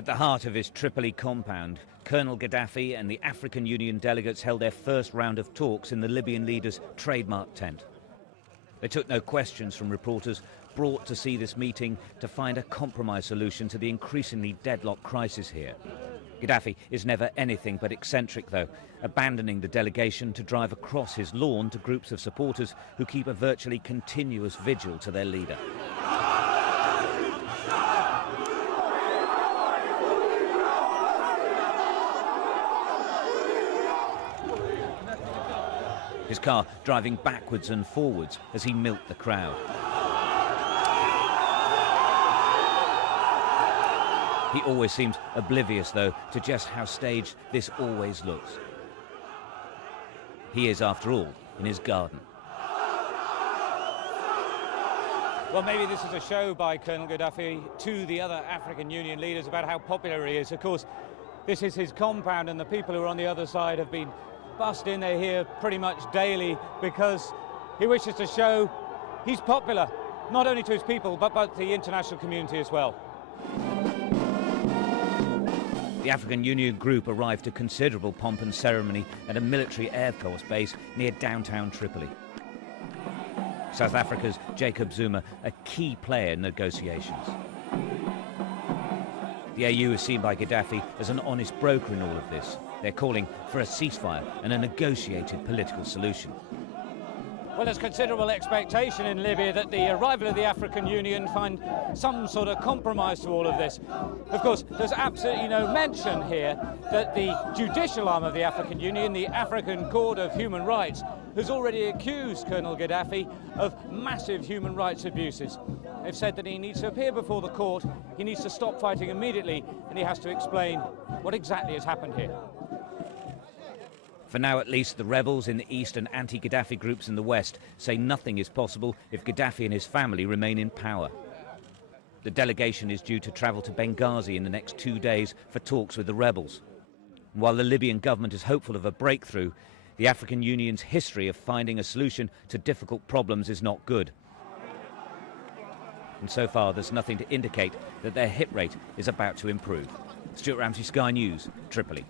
At the heart of his Tripoli compound, Colonel Gaddafi and the African Union delegates held their first round of talks in the Libyan leader's trademark tent. They took no questions from reporters brought to see this meeting to find a compromise solution to the increasingly deadlocked crisis here. Gaddafi is never anything but eccentric, though, abandoning the delegation to drive across his lawn to groups of supporters who keep a virtually continuous vigil to their leader. His car driving backwards and forwards as he milked the crowd. He always seems oblivious, though, to just how staged this always looks. He is, after all, in his garden. Well, maybe this is a show by Colonel Gaddafi to the other African Union leaders about how popular he is. Of course, this is his compound, and the people who are on the other side have been bussed in. They're here pretty much daily because he wishes to show he's popular, not only to his people, but to the international community as well. The African Union group arrived to considerable pomp and ceremony at a military Air Force base near downtown Tripoli. South Africa's Jacob Zuma, a key player in negotiations. The AU is seen by Gaddafi as an honest broker in all of this. They're calling for a ceasefire and a negotiated political solution. Well, there's considerable expectation in Libya that the arrival of the African Union find some sort of compromise to all of this. Of course, there's absolutely no mention here that the judicial arm of the African Union, the African Court of Human Rights, has already accused Colonel Gaddafi of massive human rights abuses. They've said that he needs to appear before the court, he needs to stop fighting immediately, and he has to explain what exactly has happened here. For now, at least, the rebels in the east and anti-Gaddafi groups in the west say nothing is possible if Gaddafi and his family remain in power. The delegation is due to travel to Benghazi in the next 2 days for talks with the rebels. While the Libyan government is hopeful of a breakthrough, the African Union's history of finding a solution to difficult problems is not good. And so far, there's nothing to indicate that their hit rate is about to improve. Stuart Ramsey, Sky News, Tripoli.